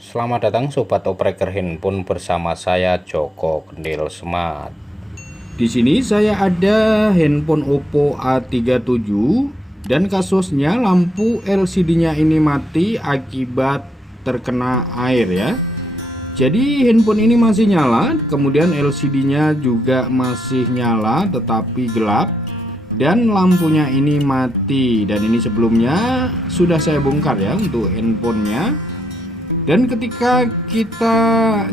Selamat datang Sobat Opreker Handphone bersama saya Joko Kendil Smart. Di sini saya ada handphone Oppo A37 dan kasusnya lampu LCD-nya ini mati akibat terkena air ya. Jadi handphone ini masih nyala, kemudian LCD-nya juga masih nyala tetapi gelap dan lampunya ini mati. Dan ini sebelumnya sudah saya bongkar ya untuk handphonenya. Dan ketika kita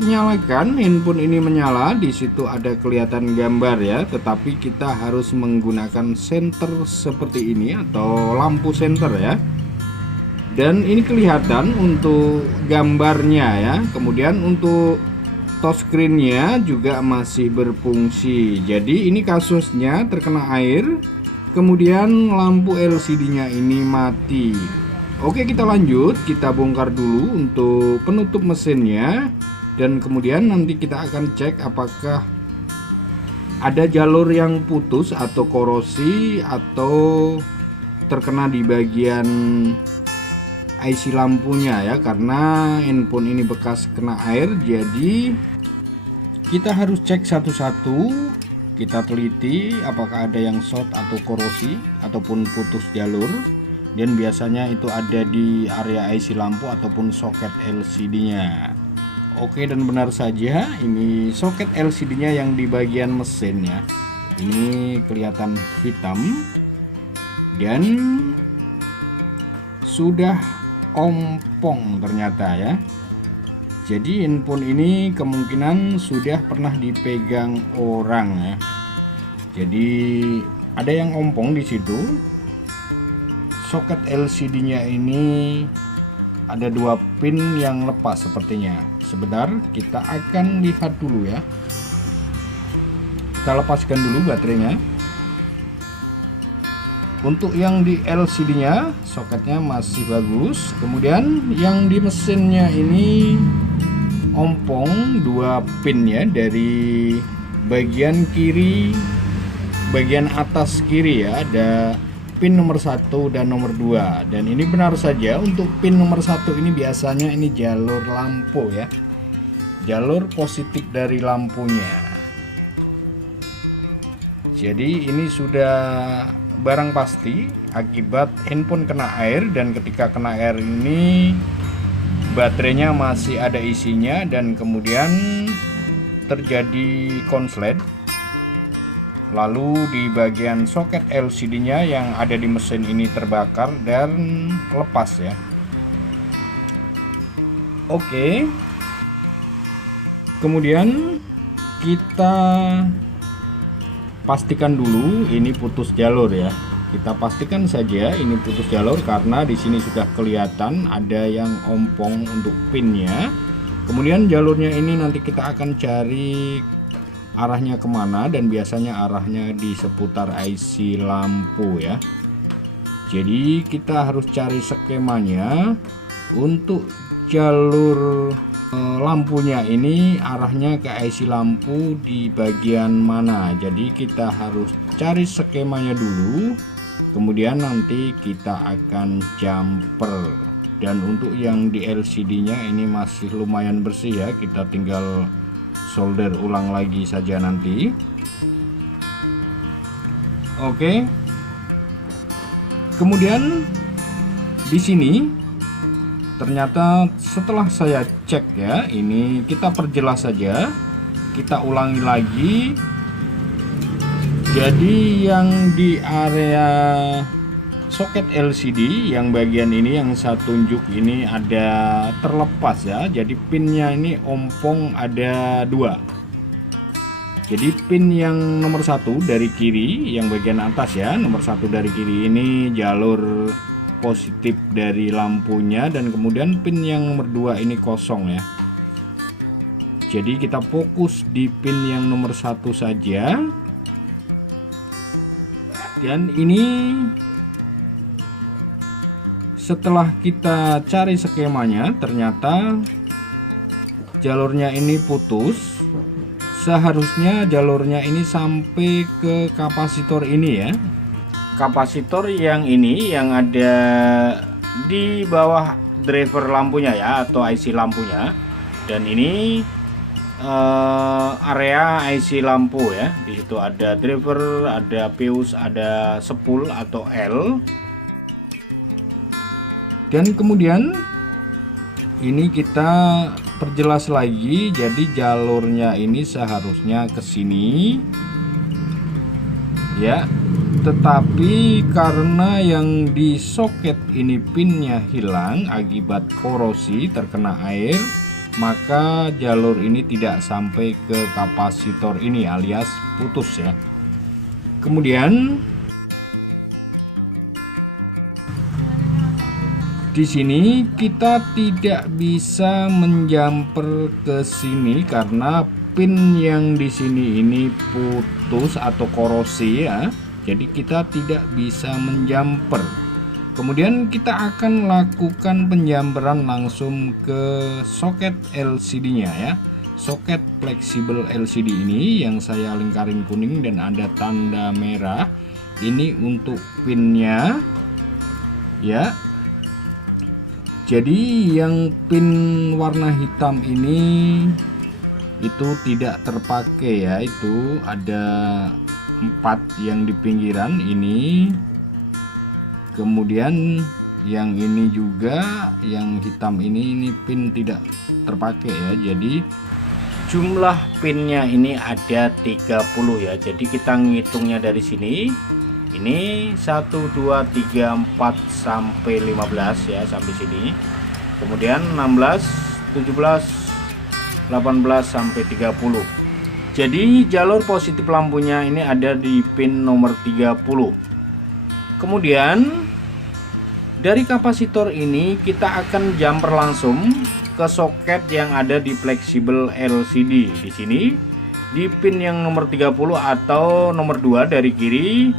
nyalakan handphone ini menyala, di situ ada kelihatan gambar ya, tetapi kita harus menggunakan senter seperti ini atau lampu senter ya. Dan ini kelihatan untuk gambarnya ya. Kemudian untuk touchscreen-nya juga masih berfungsi. Jadi ini kasusnya terkena air, kemudian lampu LCD-nya ini mati. Oke, kita lanjut, kita bongkar dulu untuk penutup mesinnya dan kemudian nanti kita akan cek apakah ada jalur yang putus atau korosi atau terkena di bagian IC lampunya ya, karena handphone ini bekas kena air. Jadi kita harus cek satu-satu, kita teliti apakah ada yang short atau korosi ataupun putus jalur. Dan biasanya itu ada di area IC lampu ataupun soket LCD-nya. Oke, dan benar saja ini soket LCD-nya yang di bagian mesinnya. Ini kelihatan hitam dan sudah ompong ternyata ya. Jadi handphone ini kemungkinan sudah pernah dipegang orang ya. Jadi ada yang ompong di situ. Soket LCD-nya ini ada 2 pin yang lepas sepertinya. Sebentar, kita akan lihat dulu ya. Kita lepaskan dulu baterainya. Untuk yang di LCD-nya, soketnya masih bagus. Kemudian yang di mesinnya ini ompong 2 pin ya, dari bagian kiri, bagian atas kiri ya, ada pin nomor 1 dan nomor 2. Dan ini benar saja untuk pin nomor 1 ini biasanya ini jalur lampu ya, jalur positif dari lampunya. Jadi ini sudah barang pasti akibat handphone kena air, dan ketika kena air ini baterainya masih ada isinya dan kemudian terjadi konslet. Lalu di bagian soket LCD-nya yang ada di mesin ini terbakar dan lepas ya. Oke. Kemudian kita pastikan dulu ini putus jalur ya. Kita pastikan saja ini putus jalur karena di sini sudah kelihatan ada yang ompong untuk pinnya. Kemudian jalurnya ini nanti kita akan cari arahnya kemana, dan biasanya arahnya di seputar IC lampu ya. Jadi kita harus cari skemanya untuk jalur lampunya ini arahnya ke IC lampu di bagian mana. Jadi kita harus cari skemanya dulu, kemudian nanti kita akan jumper. Dan untuk yang di LCD-nya ini masih lumayan bersih ya, kita tinggal solder ulang lagi saja nanti. Oke. Kemudian di sini ternyata setelah saya cek ya, ini kita perjelas saja, kita ulangi lagi. Jadi yang di area soket LCD yang bagian ini yang saya tunjuk ini ada terlepas ya. Jadi pinnya ini ompong ada 2. Jadi pin yang nomor 1 dari kiri yang bagian atas ya, nomor 1 dari kiri ini jalur positif dari lampunya, dan kemudian pin yang nomor 2 ini kosong ya. Jadi kita fokus di pin yang nomor 1 saja. Dan ini setelah kita cari skemanya, ternyata jalurnya ini putus. Seharusnya jalurnya ini sampai ke kapasitor ini ya. Kapasitor yang ini yang ada di bawah driver lampunya ya, atau IC lampunya. Dan ini area IC lampu ya. Di situ ada driver, ada fuse, ada spool atau L. Dan kemudian ini kita perjelas lagi. Jadi jalurnya ini seharusnya ke sini ya. Tetapi karena yang di soket ini pinnya hilang akibat korosi terkena air, maka jalur ini tidak sampai ke kapasitor ini alias putus ya. Kemudian di sini kita tidak bisa menjumper ke sini karena pin yang di sini ini putus atau korosi ya. Jadi kita tidak bisa menjumper. Kemudian kita akan lakukan penjamperan langsung ke soket LCD-nya ya. Soket fleksibel LCD ini yang saya lingkarin kuning dan ada tanda merah. Ini untuk pinnya ya. Jadi yang pin warna hitam ini itu tidak terpakai ya. Itu ada 4 yang di pinggiran ini. Kemudian yang ini juga, yang hitam ini pin tidak terpakai ya. Jadi jumlah pinnya ini ada 30 ya. Jadi kita ngitungnya dari sini. Ini 1 2 3 4 sampai 15 ya, sampai sini. Kemudian 16, 17, 18 sampai 30. Jadi jalur positif lampunya ini ada di pin nomor 30. Kemudian dari kapasitor ini kita akan jumper langsung ke soket yang ada di fleksibel LCD di sini di pin yang nomor 30 atau nomor 2 dari kiri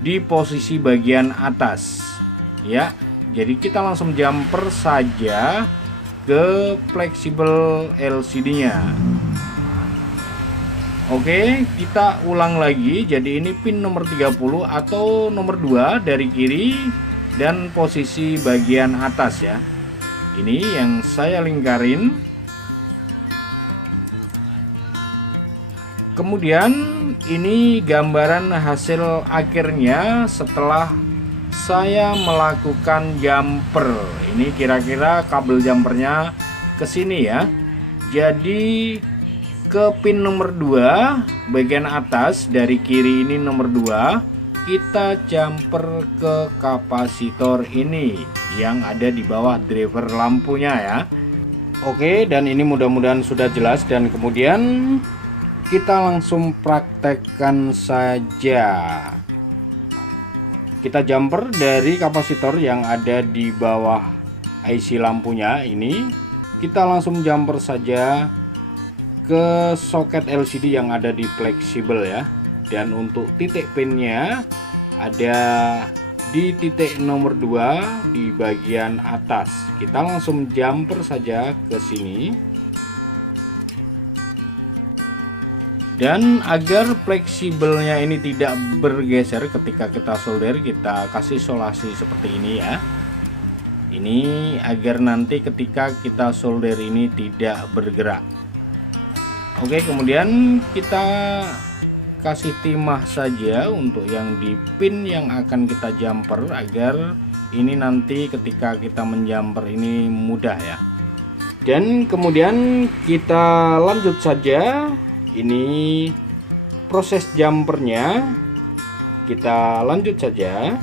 di posisi bagian atas ya. Jadi kita langsung jumper saja ke fleksibel LCD-nya. Oke, kita ulang lagi. Jadi ini pin nomor 30 atau nomor 2 dari kiri dan posisi bagian atas ya. Ini yang saya lingkarin. Kemudian ini gambaran hasil akhirnya setelah saya melakukan jumper. Ini kira-kira kabel jumpernya ke sini ya. Jadi ke pin nomor 2 bagian atas dari kiri ini nomor 2 kita jumper ke kapasitor ini yang ada di bawah driver lampunya ya. Oke, dan ini mudah-mudahan sudah jelas. Dan kemudian kita langsung praktekkan saja. Kita jumper dari kapasitor yang ada di bawah IC lampunya ini. Kita langsung jumper saja ke soket LCD yang ada di fleksibel ya. Dan untuk titik pinnya ada di titik nomor 2 di bagian atas. Kita langsung jumper saja ke sini. Dan agar fleksibelnya ini tidak bergeser ketika kita solder, kita kasih solasi seperti ini ya. Ini agar nanti ketika kita solder ini tidak bergerak. Oke, kemudian kita kasih timah saja untuk yang di pin yang akan kita jumper agar ini nanti ketika kita menjumper ini mudah ya. Dan kemudian kita lanjut saja. Ini proses jumpernya, kita lanjut saja.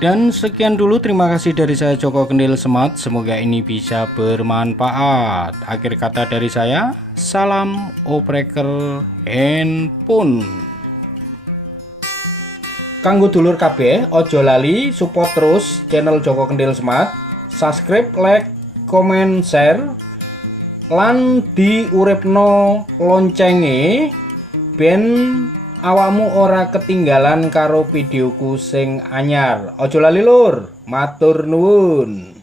Dan sekian dulu, terima kasih dari saya Joko Kendil Smart. Semoga ini bisa bermanfaat. Akhir kata dari saya, salam opreker handphone. Kanggo dulur kabeh, ojo lali support terus channel Joko Kendil Smart, subscribe, like, komen, share, lan diuripno loncenge ben awakmu ora ketinggalan karo videoku sing anyar. Ojo lali lur, matur nuwun.